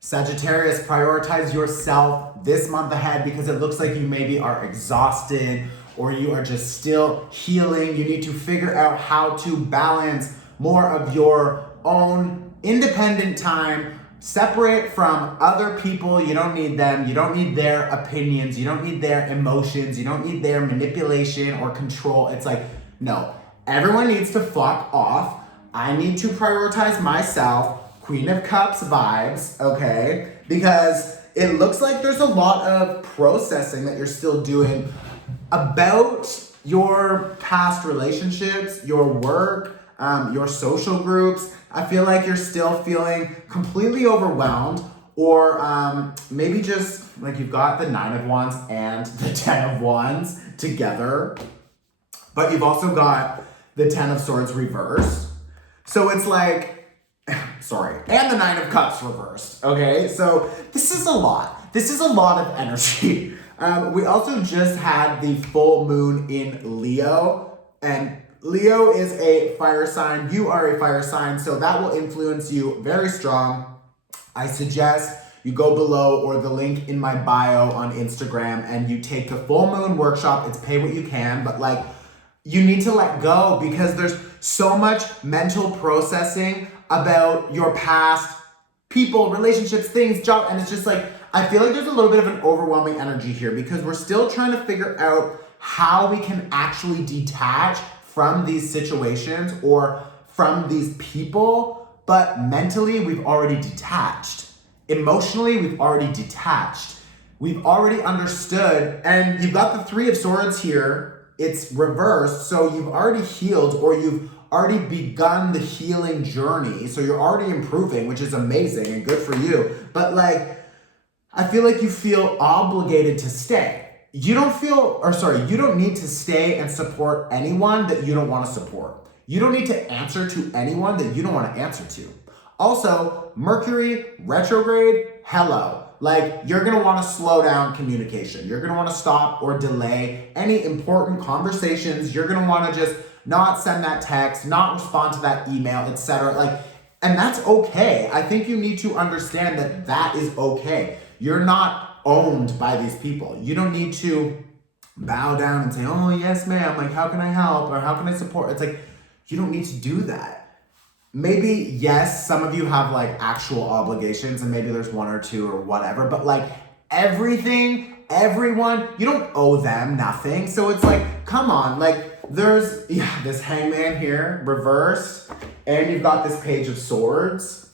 Sagittarius, prioritize yourself this month ahead because it looks like you maybe are exhausted or you are just still healing. You need to figure out how to balance more of your own independent time, separate from other people. You don't need them. You don't need their opinions. You don't need their emotions. You don't need their manipulation or control. It's like, no, everyone needs to fuck off. I need to prioritize myself. Queen of Cups vibes, okay? Because it looks like there's a lot of processing that you're still doing about your past relationships, your work, your social groups. I feel like you're still feeling completely overwhelmed, or maybe just like you've got the 9 of Wands and the 10 of Wands together, but you've also got the 10 of Swords reversed. So it's like, sorry, and the 9 of Cups reversed, okay? So this is a lot. This is a lot of energy. We also just had the full moon in Leo, and Leo is a fire sign. You are a fire sign, so that will influence you very strong. I suggest you go below or the link in my bio on Instagram and you take the full moon workshop. It's pay what you can, but like you need to let go because there's so much mental processing about your past, people, relationships, things, job, and it's just like, I feel like there's a little bit of an overwhelming energy here because we're still trying to figure out how we can actually detach from these situations or from these people, but mentally we've already detached. Emotionally, we've already detached. We've already understood, and you've got the 3 of Swords here. It's reversed, so you've already healed or you've already begun the healing journey. So you're already improving, which is amazing and good for you. But like, I feel like you feel obligated to stay. You don't need to stay and support anyone that you don't want to support. You don't need to answer to anyone that you don't want to answer to. Also, Mercury retrograde, hello. Like, you're gonna wanna slow down communication. You're gonna wanna stop or delay any important conversations. You're gonna wanna just not send that text, not respond to that email, etc. Like, and that's okay. I think you need to understand that that is okay. You're not owned by these people. You don't need to bow down and say, oh, yes, ma'am, like, how can I help? Or how can I support? It's like, you don't need to do that. Maybe, yes, some of you have like actual obligations and maybe there's 1 or 2 or whatever, but like everything, everyone, you don't owe them nothing. So it's like, come on, like there's, this Hangman here, reversed, and you've got this Page of Swords.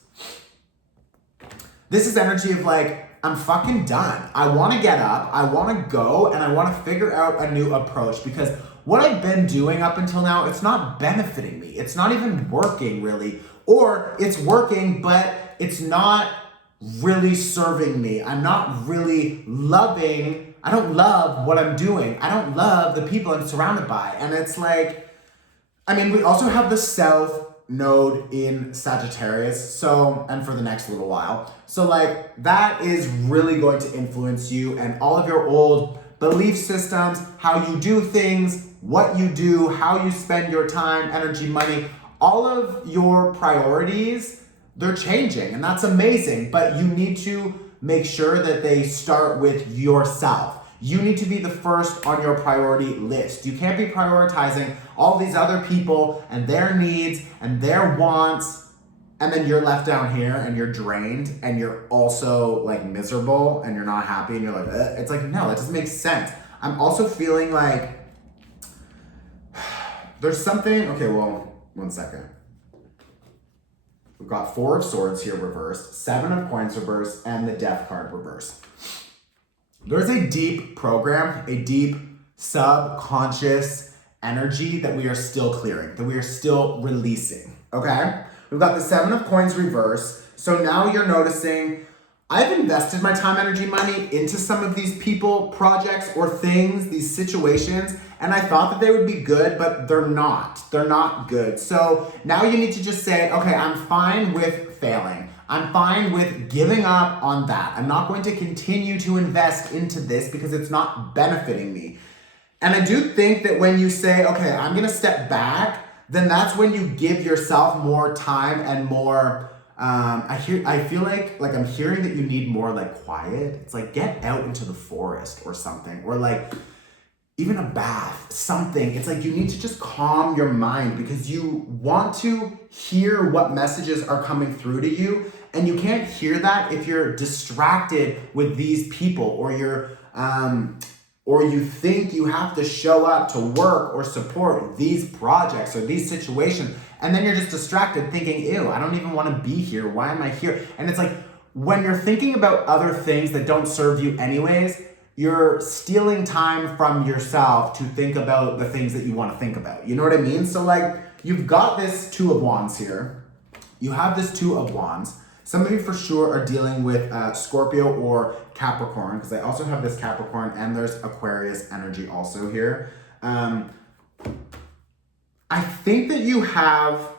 This is energy of like, I'm fucking done. I want to get up, I want to go, and I want to figure out a new approach because what I've been doing up until now, it's not benefiting me. It's not even working really. Or it's working, but it's not really serving me. I'm not really loving, I don't love what I'm doing. I don't love the people I'm surrounded by. And it's like, I mean, we also have the South Node in Sagittarius, so, and for the next little while. So like, that is really going to influence you and all of your old belief systems, how you do things, what you do, how you spend your time, energy, money, all of your priorities, they're changing and that's amazing, but you need to make sure that they start with yourself. You need to be the first on your priority list. You can't be prioritizing all these other people and their needs and their wants, and then you're left down here and you're drained and you're also like miserable and you're not happy and you're like, ugh. It's like, no, that doesn't make sense. I'm also feeling like there's something, okay, well, 1 second. We've got 4 of Swords here reversed, 7 of Coins reversed, and the Death card reversed. There's a deep program, a deep subconscious energy that we are still clearing, that we are still releasing, okay? We've got the 7 of Coins reversed. So now you're noticing, I've invested my time, energy, money into some of these people, projects, or things, these situations, and I thought that they would be good, but they're not. They're not good. So now you need to just say, okay, I'm fine with failing. I'm fine with giving up on that. I'm not going to continue to invest into this because it's not benefiting me. And I do think that when you say, okay, I'm gonna step back, then that's when you give yourself more time and more I feel like I'm hearing that you need more like quiet. It's like get out into the forest or something, or like even a bath, something. It's like you need to just calm your mind because you want to hear what messages are coming through to you. And you can't hear that if you're distracted with these people, or or you think you have to show up to work or support these projects or these situations. And then you're just distracted thinking, ew, I don't even want to be here. Why am I here? And it's like, when you're thinking about other things that don't serve you anyways, you're stealing time from yourself to think about the things that you want to think about. You know what I mean? So like, you've got this Two of Wands here. You have this Two of Wands. Some of you for sure are dealing with Scorpio or Capricorn, because I also have this Capricorn and there's Aquarius energy also here. I think that you have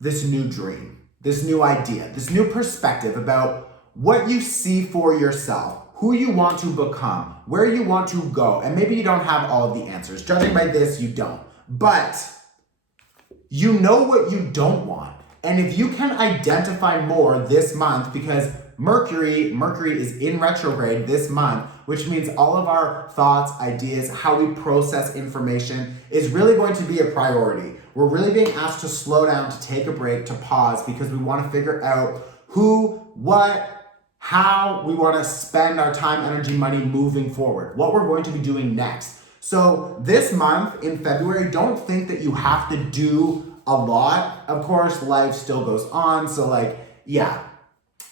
this new dream, this new idea, this new perspective about what you see for yourself, who you want to become, where you want to go. And maybe you don't have all of the answers. Judging by this, you don't. But you know what you don't want. And if you can identify more this month, because Mercury is in retrograde this month, which means all of our thoughts, ideas, how we process information is really going to be a priority. We're really being asked to slow down, to take a break, to pause, because we want to figure out who, what, how we want to spend our time, energy, money moving forward, what we're going to be doing next. So this month in February, don't think that you have to do a lot. Of course, life still goes on. So like, yeah,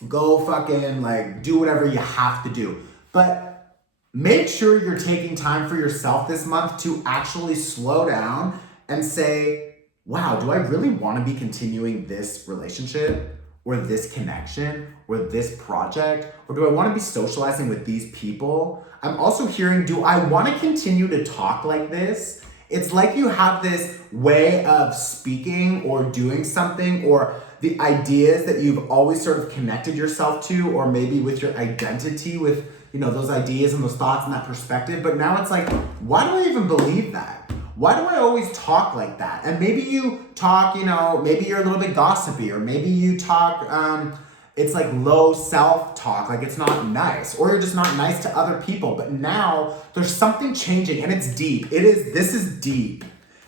go fucking like do whatever you have to do. But make sure you're taking time for yourself this month to actually slow down and say, wow, do I really want to be continuing this relationship or this connection or this project? Or do I want to be socializing with these people? I'm also hearing, do I want to continue to talk like this? It's like you have this way of speaking or doing something, or the ideas that you've always sort of connected yourself to, or maybe with your identity, with, you know, those ideas and those thoughts and that perspective. But now it's like, why do I even believe that? Why do I always talk like that? And maybe you talk, you know, maybe you're a little bit gossipy, or maybe you talk, it's like low self-talk, like it's not nice, or you're just not nice to other people. But now there's something changing, and it's deep. This is deep.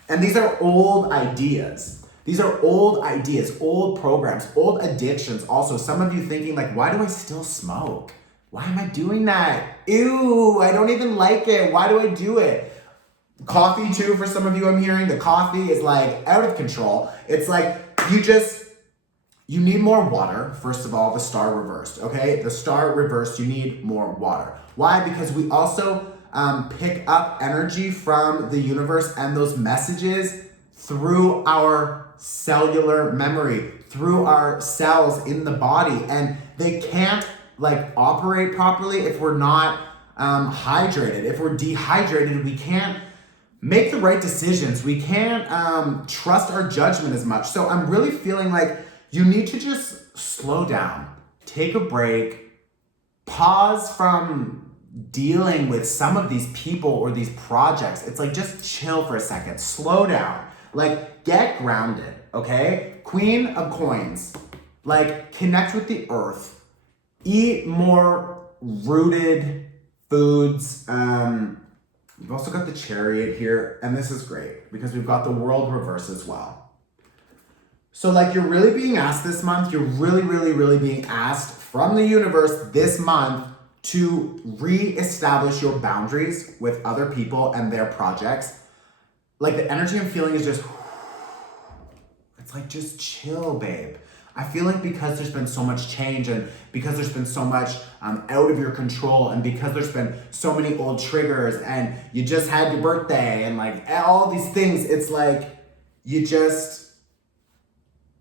And these are old ideas. These are old ideas, old programs, old addictions. Also, some of you thinking like, why do I still smoke? Why am I doing that? Ew, I don't even like it. Why do I do it? Coffee too, for some of you I'm hearing. The coffee is like out of control. It's like you need more water. First of all, the star reversed, okay? The star reversed, you need more water. Why? Because we also pick up energy from the universe and those messages through our cellular memory, through our cells in the body. And they can't like operate properly if we're not hydrated. If we're dehydrated, we can't make the right decisions. We can't trust our judgment as much. So I'm really feeling like you need to just slow down, take a break, pause from dealing with some of these people or these projects. It's like, just chill for a second, slow down, like get grounded, okay? Queen of Coins, like connect with the earth, eat more rooted foods. We've also got the Chariot here, and this is great because we've got the World reverse as well. So like you're really being asked this month, you're really being asked from the universe this month to re-establish your boundaries with other people and their projects. Like the energy I'm feeling is just, it's like, just chill, babe. I feel like because there's been so much change, and because there's been so much out of your control, and because there's been so many old triggers, and you just had your birthday, and like all these things, it's like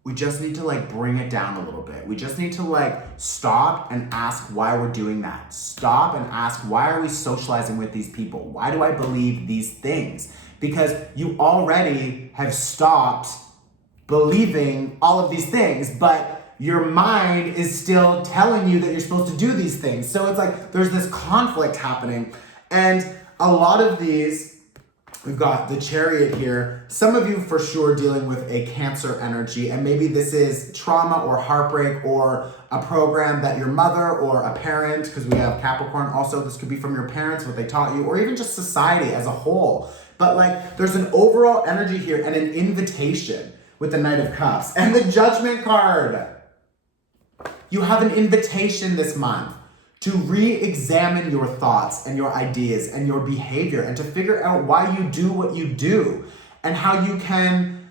we just need to like bring it down a little bit. We just need to like stop and ask why we're doing that. Stop and ask, why are we socializing with these people? Why do I believe these things? Because you already have stopped believing all of these things, but your mind is still telling you that you're supposed to do these things. So it's like there's this conflict happening. And a lot of these We've got the Chariot here. Some of you for sure dealing with a Cancer energy, and maybe this is trauma or heartbreak or a program that your mother or a parent, because we have Capricorn also, this could be from your parents, what they taught you, or even just society as a whole. But like there's an overall energy here and an invitation with the Knight of Cups and the Judgment card. You have an invitation this month to re-examine your thoughts and your ideas and your behavior and to figure out why you do what you do and how you can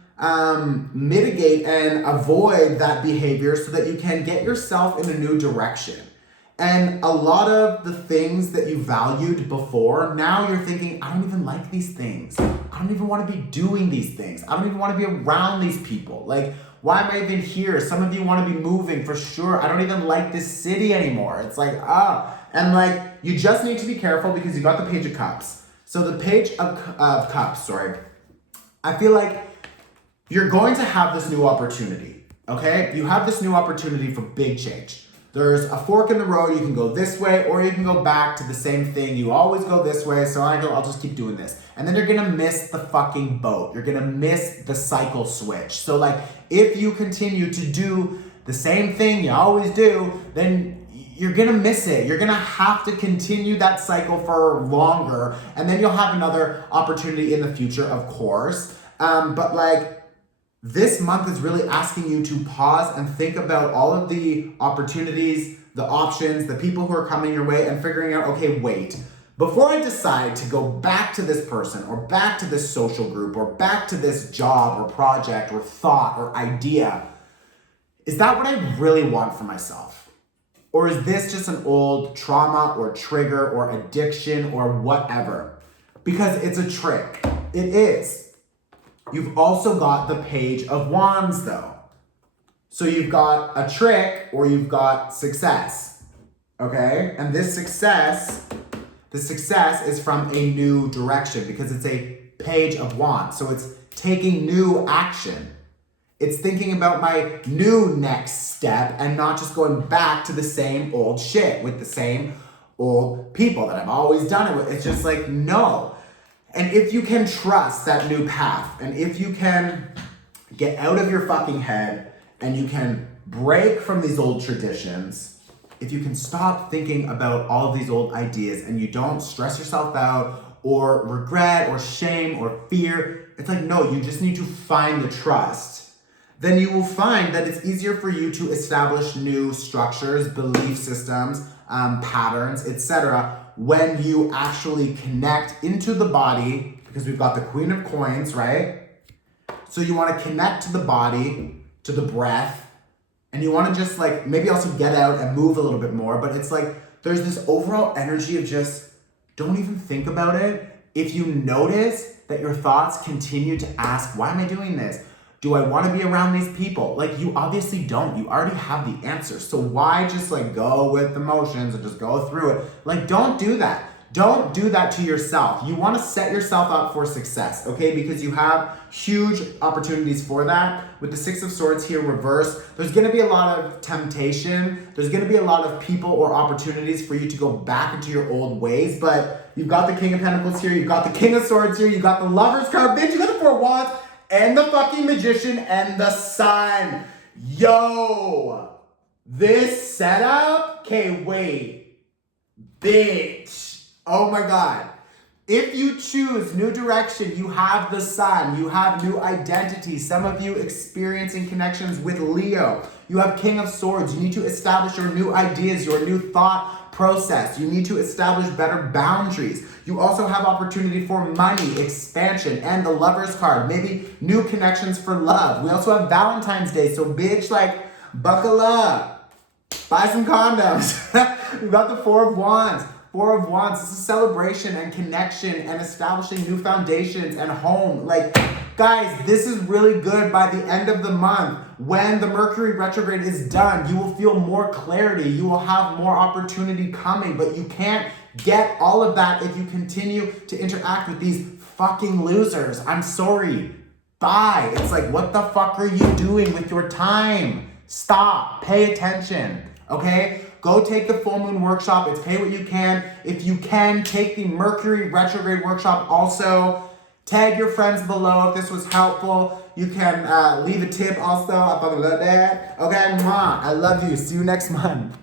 mitigate and avoid that behavior so that you can get yourself in a new direction. And a lot of the things that you valued before, now you're thinking, I don't even like these things. I don't even want to be doing these things. I don't even want to be around these people. Like, why am I even here? Some of you want to be moving for sure. I don't even like this city anymore. It's like, and like, you just need to be careful because you got the Page of Cups. So the Page of Cups, I feel like you're going to have this new opportunity, okay? You have this new opportunity for big change. There's a fork in the road. You can go this way or you can go back to the same thing. You always go this way, so I'll just keep doing this. And then you're gonna miss the fucking boat. You're gonna miss the cycle switch. So like, if you continue to do the same thing you always do, then you're gonna miss it. You're gonna have to continue that cycle for longer, and then you'll have another opportunity in the future, of course. But like, this month is really asking you to pause and think about all of the opportunities, the options, the people who are coming your way, and figuring out, okay, wait, before I decide to go back to this person or back to this social group or back to this job or project or thought or idea, is that what I really want for myself? Or is this just an old trauma or trigger or addiction or whatever? Because it's a trick. It is. You've also got the Page of Wands though. So you've got a trick or you've got success, okay? And this success is from a new direction because it's a Page of Wands. So it's taking new action. It's thinking about my new next step and not just going back to the same old shit with the same old people that I've always done it with. It's just like, no. And if you can trust that new path, and if you can get out of your fucking head and you can break from these old traditions, if you can stop thinking about all of these old ideas and you don't stress yourself out or regret or shame or fear, it's like, no, you just need to find the trust. Then you will find that it's easier for you to establish new structures, belief systems, patterns, etc., when you actually connect into the body, because we've got the Queen of Coins, right? So you want to connect to the body, to the breath, and you want to just like maybe also get out and move a little bit more, but it's like there's this overall energy of just don't even think about it. If you notice that your thoughts continue to ask, why am I doing this? Do I want to be around these people? Like, you obviously don't. You already have the answer. So why just like go with the motions and just go through it? Like, don't do that. Don't do that to yourself. You want to set yourself up for success, okay? Because you have huge opportunities for that. With the Six of Swords here reversed, there's going to be a lot of temptation. There's going to be a lot of people or opportunities for you to go back into your old ways. But you've got the King of Pentacles here. You've got the King of Swords here. You've got the Lover's card. Bitch, you got the Four of Wands. And the fucking Magician and the Sun. Yo, this setup, okay, wait, bitch. Oh my God. If you choose new direction, you have the Sun, you have new identity. Some of you experiencing connections with Leo. You have King of Swords. You need to establish your new ideas, your new thought process. You need to establish better boundaries. You also have opportunity for money, expansion, and the Lover's card. Maybe new connections for love. We also have Valentine's Day, so bitch, like, buckle up. Buy some condoms. We've got the Four of Wands. Four of Wands, this is celebration and connection and establishing new foundations and home. Like, guys, this is really good by the end of the month. When the Mercury retrograde is done, you will feel more clarity. You will have more opportunity coming, but you can't get all of that if you continue to interact with these fucking losers. I'm sorry. Bye. It's like, what the fuck are you doing with your time? Stop. Pay attention. Okay? Go take the full moon workshop. It's pay what you can. If you can, take the Mercury retrograde workshop also. Tag your friends below if this was helpful. You can leave a tip also. I fucking love that. Okay, Mwah. I love you. See you next month.